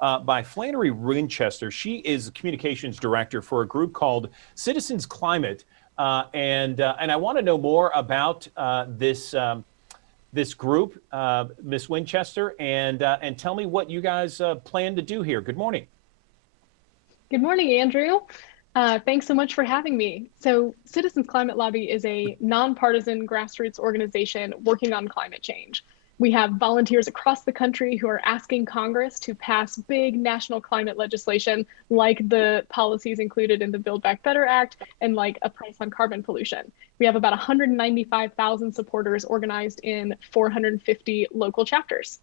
by Flannery Winchester. She is communications director for a group called Citizens Climate. And I want to know more about this group, Ms. Winchester, and tell me what you guys plan to do here. Good morning. Good morning, Andrew. Thanks so much for having me. So Citizens Climate Lobby is a nonpartisan grassroots organization working on climate change. We have volunteers across the country who are asking Congress to pass big national climate legislation like the policies included in the Build Back Better Act and like a price on carbon pollution. We have about 195,000 supporters organized in 450 local chapters.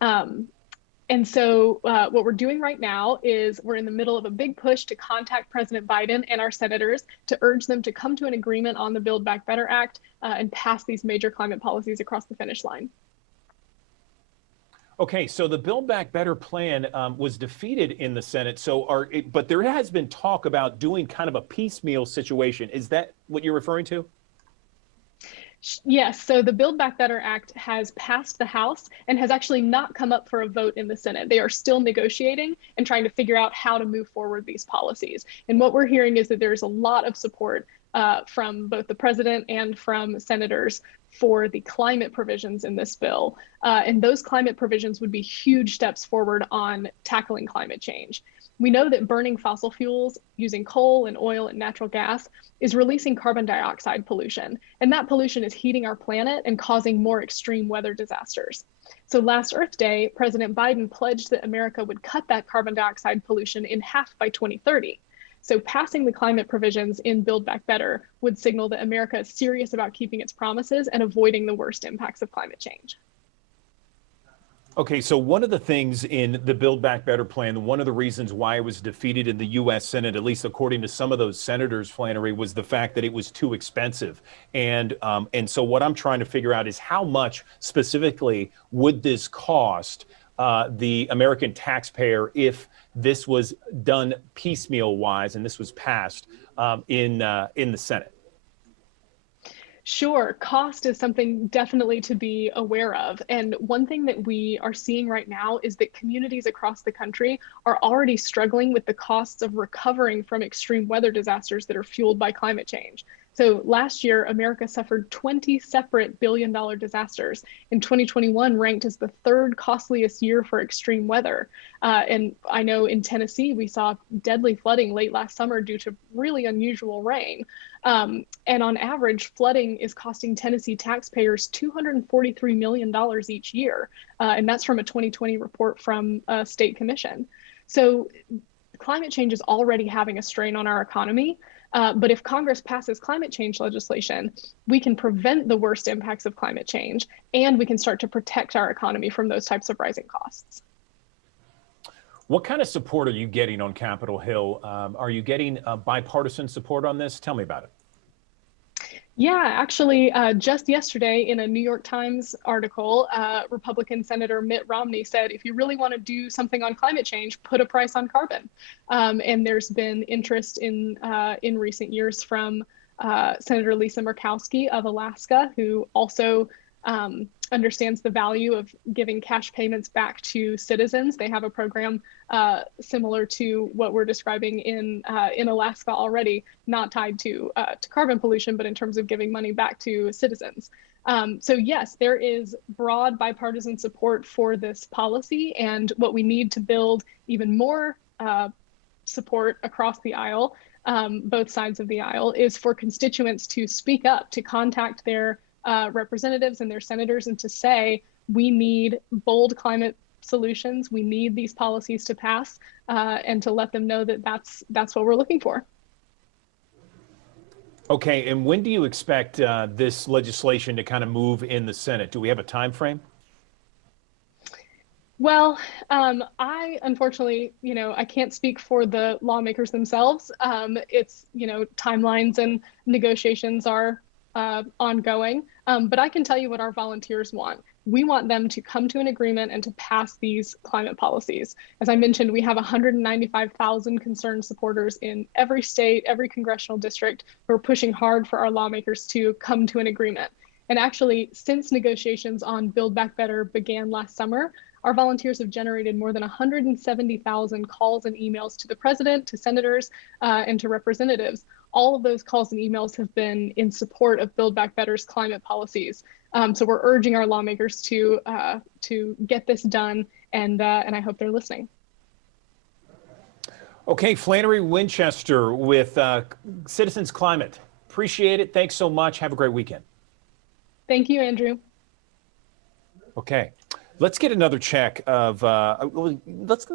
And so what we're doing right now is we're in the middle of a big push to contact President Biden and our senators to urge them to come to an agreement on the Build Back Better Act and pass these major climate policies across the finish line. Okay, so the Build Back Better plan was defeated in the Senate. But there has been talk about doing kind of a piecemeal situation. Is that what you're referring to? Yes, so the Build Back Better Act has passed the House and has actually not come up for a vote in the Senate. They are still negotiating and trying to figure out how to move forward these policies. And what we're hearing is that there's a lot of support from both the president and from senators for the climate provisions in this bill. And those climate provisions would be huge steps forward on tackling climate change. We know that burning fossil fuels using coal and oil and natural gas is releasing carbon dioxide pollution. And that pollution is heating our planet and causing more extreme weather disasters. So last Earth Day, President Biden pledged that America would cut that carbon dioxide pollution in half by 2030. So passing the climate provisions in Build Back Better would signal that America is serious about keeping its promises and avoiding the worst impacts of climate change. Okay, so one of the things in the Build Back Better plan, one of the reasons why it was defeated in the U.S. Senate, at least according to some of those senators, Flannery, was the fact that it was too expensive. And so what I'm trying to figure out is how much specifically would this cost the American taxpayer if this was done piecemeal-wise and this was passed in the Senate? Sure, cost is something definitely to be aware of. And one thing that we are seeing right now is that communities across the country are already struggling with the costs of recovering from extreme weather disasters that are fueled by climate change. So last year, America suffered 20 separate billion-dollar disasters. In 2021, ranked as the third costliest year for extreme weather. And I know in Tennessee, we saw deadly flooding late last summer due to really unusual rain. And on average, flooding is costing Tennessee taxpayers $243 million each year. And that's from a 2020 report from a state commission. So climate change is already having a strain on our economy. But if Congress passes climate change legislation, we can prevent the worst impacts of climate change, and we can start to protect our economy from those types of rising costs. What kind of support are you getting on Capitol Hill? Are you getting bipartisan support on this? Tell me about it. Yeah, actually, just yesterday in a New York Times article, Republican Senator Mitt Romney said, if you really want to do something on climate change, put a price on carbon. And there's been interest in recent years from Senator Lisa Murkowski of Alaska, who also understands the value of giving cash payments back to citizens. They have a program similar to what we're describing in Alaska already, not tied to carbon pollution, but in terms of giving money back to citizens. So yes, there is broad bipartisan support for this policy, and what we need to build even more support across the aisle, both sides of the aisle, is for constituents to speak up, to contact their representatives and their senators and to say, we need bold climate solutions. We need these policies to pass, and to let them know that that's what we're looking for. Okay, and when do you expect this legislation to kind of move in the Senate? Do we have a time frame? Well, I unfortunately, I can't speak for the lawmakers themselves. It's, timelines and negotiations are ongoing, but I can tell you what our volunteers want. We want them to come to an agreement and to pass these climate policies. As I mentioned, we have 195,000 concerned supporters in every state, every congressional district, who are pushing hard for our lawmakers to come to an agreement. And actually, since negotiations on Build Back Better began last summer, Our volunteers have generated more than 170,000 calls and emails to the president, to senators, and to representatives. All of those calls and emails have been in support of Build Back Better's climate policies. So we're urging our lawmakers to get this done, and I hope they're listening. Okay, Flannery Winchester with Citizens Climate. Appreciate it. Thanks so much. Have a great weekend. Thank you, Andrew. Okay, let's get another check of, let's